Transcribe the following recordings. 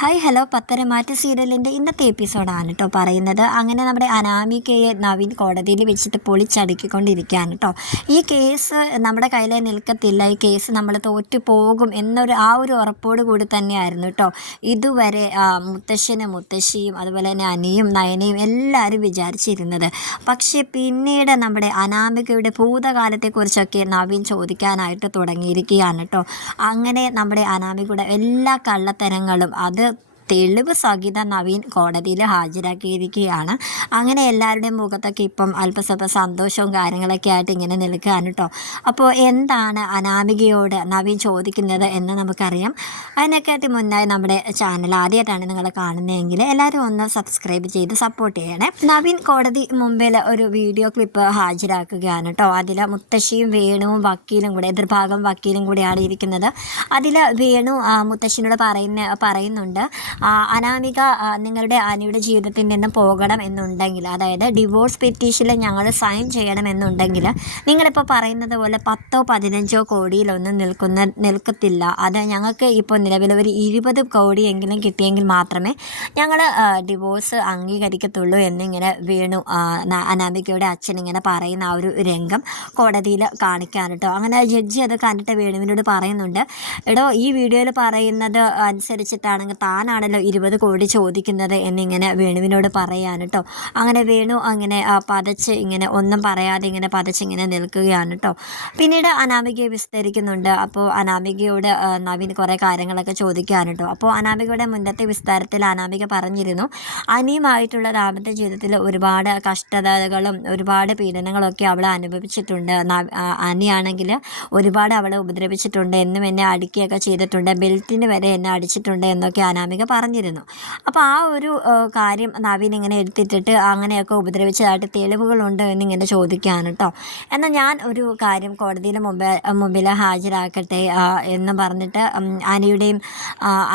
Hi hello Patharamattu സീരിയലിൻ്റെ ഇന്നത്തെ എപ്പിസോഡാണ് കേട്ടോ പറയുന്നത്. അങ്ങനെ നമ്മുടെ അനാമികയെ നവീൻ കോടതിയിൽ വെച്ചിട്ട് പൊളിച്ചടുക്കിക്കൊണ്ടിരിക്കുകയാണ് കേട്ടോ. ഈ കേസ് നമ്മുടെ കയ്യിൽ നിൽക്കത്തില്ല, ഈ കേസ് നമ്മൾ തോറ്റു പോകും എന്നൊരു ഒരു ഉറപ്പോട് കൂടി തന്നെയായിരുന്നു കേട്ടോ ഇതുവരെ മുത്തശ്ശനും മുത്തശ്ശിയും അതുപോലെ തന്നെ അനിയും നയനയും എല്ലാവരും വിചാരിച്ചിരുന്നത്. പക്ഷേ പിന്നീട് നമ്മുടെ അനാമികയുടെ ഭൂതകാലത്തെക്കുറിച്ചൊക്കെ നവീൻ ചോദിക്കാനായിട്ട് തുടങ്ങിയിരിക്കുകയാണ് കേട്ടോ. അങ്ങനെ നമ്മുടെ അനാമികയുടെ എല്ലാ കള്ളത്തരങ്ങളും അത് തെളിവ് സഹിതം നവീൻ കോടതിയിൽ ഹാജരാക്കിയിരിക്കുകയാണ്. അങ്ങനെ എല്ലാവരുടെയും മുഖത്തൊക്കെ ഇപ്പം അല്പസ്വല്പം സന്തോഷവും കാര്യങ്ങളൊക്കെ ആയിട്ട് ഇങ്ങനെ നിൽക്കുകയാണ് കേട്ടോ. അപ്പോൾ എന്താണ് അനാമികയോട് നവീൻ ചോദിക്കുന്നത് എന്ന് നമുക്കറിയാം. അതിനൊക്കെ മുന്നായി നമ്മുടെ ചാനൽ ആദ്യമായിട്ടാണ് നിങ്ങൾ കാണുന്നതെങ്കിൽ എല്ലാവരും ഒന്ന് സബ്സ്ക്രൈബ് ചെയ്ത് സപ്പോർട്ട് ചെയ്യണേ. നവീൻ കോടതി മുമ്പിൽ ഒരു വീഡിയോ ക്ലിപ്പ് ഹാജരാക്കുകയാണ് കേട്ടോ. അതിൽ മുത്തശ്ശിയും വേണുവും വക്കീലും കൂടെ, എതിർഭാഗം വക്കീലും കൂടിയാണ് ഇരിക്കുന്നത്. അതിൽ വേണു മുത്തശ്ശിനോട് പറയുന്നുണ്ട്, അനാമിക നിങ്ങളുടെ അനിയുടെ ജീവിതത്തിൽ നിന്ന് പോകണം എന്നുണ്ടെങ്കിൽ, അതായത് ഡിവോഴ്സ് പെറ്റീഷനിൽ ഞങ്ങൾ സൈൻ ചെയ്യണമെന്നുണ്ടെങ്കിൽ നിങ്ങളിപ്പോൾ പറയുന്നത് പോലെ 10 15 കോടിയിലൊന്നും നിൽക്കത്തില്ല. അത് ഞങ്ങൾക്ക് ഇപ്പോൾ നിലവിൽ ഒരു 20 കോടിയെങ്കിലും കിട്ടിയെങ്കിൽ മാത്രമേ ഞങ്ങൾ ഡിവോഴ്സ് അംഗീകരിക്കത്തുള്ളൂ എന്നിങ്ങനെ വേണു അനാമികയുടെ അച്ഛൻ ഇങ്ങനെ പറയുന്ന ആ ഒരു രംഗം കോടതിയിൽ കാണിക്കാൻ കേട്ടോ. അങ്ങനെ ജഡ്ജി അത് കണ്ടിട്ട് വേണുവിനോട് പറയുന്നുണ്ട്, എടോ ഈ വീഡിയോയിൽ പറയുന്നത് അനുസരിച്ചിട്ടാണെങ്കിൽ താനാണ് 20 കോടി ചോദിക്കുന്നത് എന്നിങ്ങനെ വേണുവിനോട് പറയാൻ കേട്ടോ. അങ്ങനെ വേണു അങ്ങനെ പതച്ച് ഇങ്ങനെ ഒന്നും പറയാതെ ഇങ്ങനെ പതച്ചിങ്ങനെ നിൽക്കുകയാണ് കേട്ടോ. പിന്നീട് അനാമികയെ വിസ്തരിക്കുന്നുണ്ട്. അപ്പോൾ അനാമികയോട് നവീൻ കുറേ കാര്യങ്ങളൊക്കെ ചോദിക്കുകയാണ് കേട്ടോ. അപ്പോൾ അനാമികയുടെ മുന്നത്തെ വിസ്താരത്തിൽ അനാമിക പറഞ്ഞിരുന്നു, അനിയുമായിട്ടുള്ള ദാമ്പത്യ ജീവിതത്തിൽ ഒരുപാട് കഷ്ടതകളും ഒരുപാട് പീഡനങ്ങളൊക്കെ അവൾ അനുഭവിച്ചിട്ടുണ്ട്. അനിയാണെങ്കിൽ ഒരുപാട് അവളെ ഉപദ്രവിച്ചിട്ടുണ്ട്, എന്നും എന്നെ അടിക്കുകയൊക്കെ ചെയ്തിട്ടുണ്ട്, ബെൽറ്റിന് വരെ എന്നെ അടിച്ചിട്ടുണ്ട് എന്നൊക്കെ അനാമിക പറഞ്ഞിരുന്നു. അപ്പോൾ ആ ഒരു കാര്യം നവീൻ ഇങ്ങനെ എടുത്തിട്ടിട്ട് അങ്ങനെയൊക്കെ ഉപദ്രവിച്ചതായിട്ട് തെളിവുകളുണ്ട് എന്നിങ്ങനെ ചോദിക്കുകയാണ് കേട്ടോ. എന്നാൽ ഞാൻ ഒരു കാര്യം കോടതിയിൽ മുമ്പിൽ ഹാജരാക്കട്ടെ എന്ന് പറഞ്ഞിട്ട് അനിയുടെയും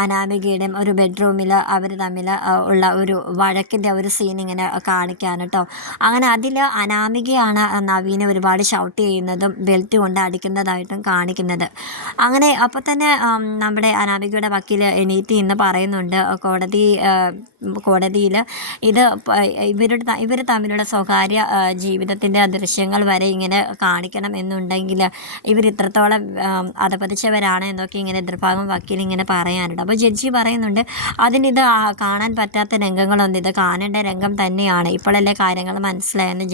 അനാമികയുടെയും ഒരു ബെഡ്റൂമിൽ അവർ തമ്മിൽ ഉള്ള ഒരു വഴക്കിൻ്റെ ഒരു സീൻ ഇങ്ങനെ കാണിക്കുകയാണ് കേട്ടോ. അങ്ങനെ അതിൽ അനാമികയാണ് നവീനെ ഒരുപാട് ഷൗട്ട് ചെയ്യുന്നതും ബെൽറ്റ് കൊണ്ട് അടിക്കുന്നതായിട്ടും കാണിക്കുന്നത്. അങ്ങനെ അപ്പോൾ തന്നെ നമ്മുടെ അനാമികയുടെ വക്കീൽ എണീറ്റ് ഇന്ന് പറയുന്നുണ്ട്, കോടതിയിൽ ഇത് ഇവർ തമ്മിലുള്ള സ്വകാര്യ ജീവിതത്തിൻ്റെ ദൃശ്യങ്ങൾ വരെ ഇങ്ങനെ കാണിക്കണം എന്നുണ്ടെങ്കിൽ ഇവർ ഇത്രത്തോളം അധപതിച്ചവരാണ് എന്നൊക്കെ ഇങ്ങനെ എതിർഭാഗം വക്കീൽ ഇങ്ങനെ പറയാനുണ്ട്. അപ്പോൾ ജഡ്ജി പറയുന്നുണ്ട്, അതിനിത് കാണാൻ പറ്റാത്ത രംഗങ്ങളൊന്നും, ഇത് കാണേണ്ട രംഗം തന്നെയാണ്, ഇപ്പോഴല്ലേ കാര്യങ്ങൾ മനസ്സിലായെന്ന്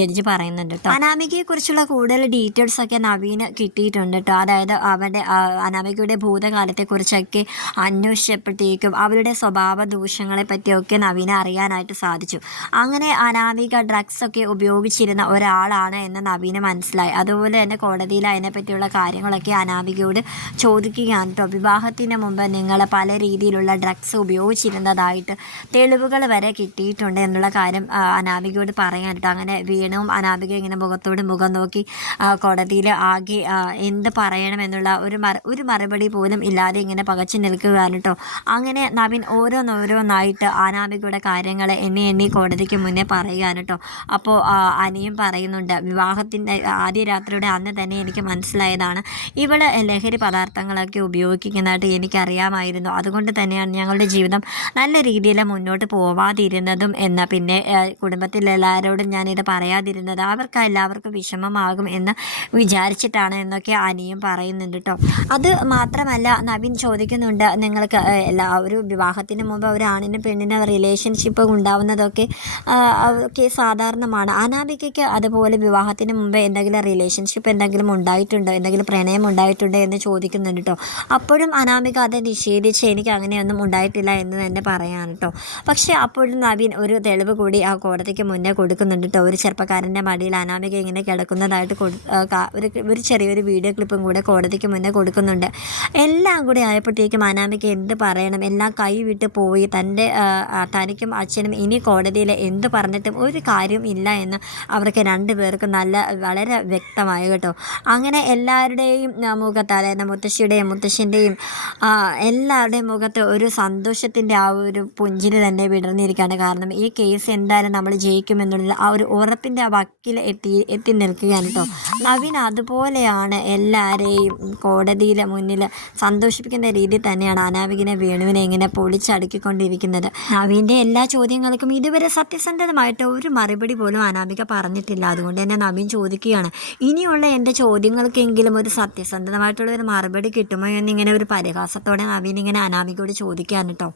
ജഡ്ജി പറയുന്നുണ്ട് കേട്ടോ. അനാമികയെക്കുറിച്ചുള്ള കൂടുതൽ ഡീറ്റെയിൽസൊക്കെ നവീന് കിട്ടിയിട്ടുണ്ട് കേട്ടോ. അതായത് അവരുടെ അനാമികയുടെ ഭൂതകാലത്തെക്കുറിച്ചൊക്കെ അന്വേഷിച്ചപ്പോഴത്തേക്കും അവരുടെ സ്വഭാവ ദൂഷ്യങ്ങളെ പറ്റിയൊക്കെ നവീനെ അറിയാനായിട്ട് സാധിച്ചു. അങ്ങനെ അനാമിക ഡ്രഗ്സൊക്കെ ഉപയോഗിച്ചിരുന്ന ഒരാളാണ് എന്ന് നവീന് മനസ്സിലായി. അതുപോലെ തന്നെ കോടതിയിൽ അതിനെപ്പറ്റിയുള്ള കാര്യങ്ങളൊക്കെ അനാമികയോട് ചോദിക്കുകയാണ് കേട്ടോ. വിവാഹത്തിന് മുമ്പ് നിങ്ങൾ പല രീതിയിലുള്ള ഡ്രഗ്സ് ഉപയോഗിച്ചിരുന്നതായിട്ട് തെളിവുകൾ വരെ കിട്ടിയിട്ടുണ്ട് എന്നുള്ള കാര്യം അനാമികയോട് പറയാൻ കേട്ടോ. അങ്ങനെ വീണും അനാമിക ഇങ്ങനെ മുഖത്തോട് മുഖം നോക്കി കോടതിയിൽ ആകെ എന്ത് പറയണമെന്നുള്ള ഒരു മറുപടി പോലും ഇല്ലാതെ ഇങ്ങനെ പകച്ചു നിൽക്കുകയാണ് കേട്ടോ. അങ്ങനെ നവീൻ ഓരോന്നായിട്ട് അനാമികയുടെ കാര്യങ്ങൾ എണ്ണി കോടതിക്ക് മുന്നേ പറയുകയാണ് കേട്ടോ. അപ്പോൾ അനിയും പറയുന്നുണ്ട്, വിവാഹത്തിൻ്റെ ആദ്യ രാത്രിയുടെ അന്ന് തന്നെ എനിക്ക് മനസ്സിലായതാണ് ഇവൾ ലഹരി പദാർത്ഥങ്ങളൊക്കെ ഉപയോഗിക്കുന്നതായിട്ട് എനിക്കറിയാമായിരുന്നു. അതുകൊണ്ട് തന്നെയാണ് ഞങ്ങളുടെ ജീവിതം നല്ല രീതിയിൽ മുന്നോട്ട് പോവാതിരുന്നതും എന്ന്, പിന്നെ കുടുംബത്തിലെല്ലാവരോടും ഞാനിത് പറയാതിരുന്നത് അവർക്ക് എല്ലാവർക്കും വിഷമമാകും എന്ന് വിചാരിച്ചിട്ടാണ് എന്നൊക്കെ അനിയും പറയുന്നുണ്ട് കേട്ടോ. അത് മാത്രമല്ല നവീൻ ചോദിക്കുന്നുണ്ട്, നിങ്ങൾക്ക് ഒരു വിവാഹത്തിന് മുമ്പ് ഒരു ആണിനും പെണ്ണിനും റിലേഷൻഷിപ്പ് ഉണ്ടാവുന്നതൊക്കെ സാധാരണമാണ്. അനാമികയ്ക്ക് അതുപോലെ വിവാഹത്തിന് മുമ്പ് എന്തെങ്കിലും റിലേഷൻഷിപ്പ് എന്തെങ്കിലും ഉണ്ടായിട്ടുണ്ടോ, എന്തെങ്കിലും പ്രണയം ഉണ്ടായിട്ടുണ്ടോ എന്ന് ചോദിക്കുന്നുണ്ട് കേട്ടോ. അപ്പോഴും അനാമിക അത് നിഷേധിച്ച് എനിക്ക് അങ്ങനെയൊന്നും ഉണ്ടായിട്ടില്ല എന്ന് തന്നെ പറയാൻ കേട്ടോ. പക്ഷേ അപ്പോഴും നവീൻ ഒരു തെളിവ് കൂടി ആ കോടതിക്ക് മുന്നേ കൊടുക്കുന്നുണ്ട് കേട്ടോ. ഒരു ചെറുപ്പക്കാരൻ്റെ മടിയിൽ അനാമിക ഇങ്ങനെ കിടക്കുന്നതായിട്ട് ഒരു ചെറിയൊരു വീഡിയോ ക്ലിപ്പും കൂടെ കോടതിക്ക് മുന്നേ കൊടുക്കുന്നുണ്ട്. എല്ലാം കൂടി ആയപ്പോഴത്തേക്കും അനാമിക എന്ത് പറയണം, എല്ലാം കൈവിട്ട് പോയി. തനിക്കും അച്ഛനും ഇനി കോടതിയിൽ എന്ത് പറഞ്ഞിട്ടും ഒരു കാര്യം ഇല്ല എന്ന് അവർക്ക് രണ്ടുപേർക്കും വളരെ വ്യക്തമായി കേട്ടോ. അങ്ങനെ എല്ലാവരുടെയും മുഖത്ത്, അതായത് മുത്തശ്ശിയുടെയും മുത്തശ്ശൻ്റെയും എല്ലാവരുടെയും മുഖത്ത് ഒരു സന്തോഷത്തിൻ്റെ ആ ഒരു പുഞ്ചിരി തന്നെ വിടർന്നിരിക്കുകയാണ്. കാരണം ഈ കേസ് എന്തായാലും നമ്മൾ ജയിക്കുമെന്നുള്ള ആ ഒരു ഉറപ്പിൻ്റെ വക്കിൽ എത്തി നിൽക്കുകയാണ് കേട്ടോ. നവീൻ അതുപോലെയാണ് എല്ലാവരെയും കോടതിയിലെ മുന്നിൽ സന്തോഷിപ്പിക്കുന്ന രീതിയിൽ തന്നെയാണ് അനാമികനെ വേണു അനുവിനെ ഇങ്ങനെ പൊളിച്ചടുക്കിക്കൊണ്ടിരിക്കുന്നത്. നവീൻ്റെ എല്ലാ ചോദ്യങ്ങൾക്കും ഇതുവരെ സത്യസന്ധമായിട്ട് ഒരു മറുപടി പോലും അനാമിക പറഞ്ഞിട്ടില്ല. അതുകൊണ്ട് തന്നെ നവീൻ ചോദിക്കുകയാണ്, ഇനിയുള്ള എൻ്റെ ചോദ്യങ്ങൾക്കെങ്കിലും ഒരു സത്യസന്ധമായിട്ടുള്ള ഒരു മറുപടി കിട്ടുമോ എന്നിങ്ങനെ ഒരു പരിഹാസത്തോടെ നവീൻ ഇങ്ങനെ അനാമികയോട് ചോദിക്കുകയാണ് കേട്ടോ.